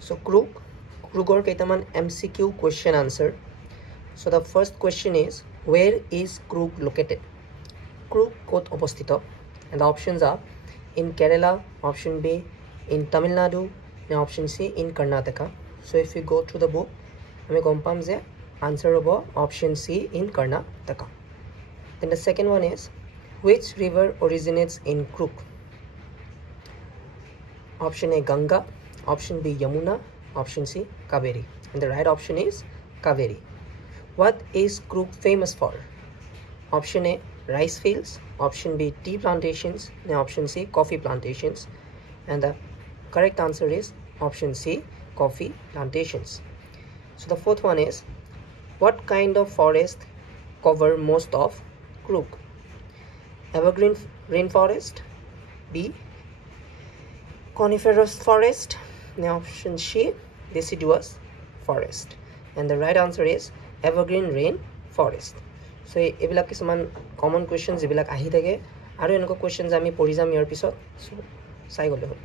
So Krugor keitaman MCQ question answer. So the first question is, where is Krug located? Krug kot obostito, and the options are in Kerala, option B, in Tamil Nadu, and option C, in Karnataka. So if you go through the book, আমি confirm যে answer hobo option C, in Karnataka. Then the second one is, which river originates in Krug? Option A, Ganga, option B, Yamuna, option C, Kaveri. And the right option is Kaveri. What is Krug famous for? Option A, rice fields, option B, tea plantations, and option C, coffee plantations. And the correct answer is option C, coffee plantations. So the fourth one is, what kind of forest cover most of Krug? Evergreen rainforest, B, coniferous forest, and option C, deciduous forest. And the right answer is evergreen rainforest. So এইবিলাক কিছুমান common questions যিবিলাক আহি থাকে আৰু এনেকুৱা questions আমি পঢ়ি যাম ইয়াৰ পিছত। So চাই গ'লে হ'ল।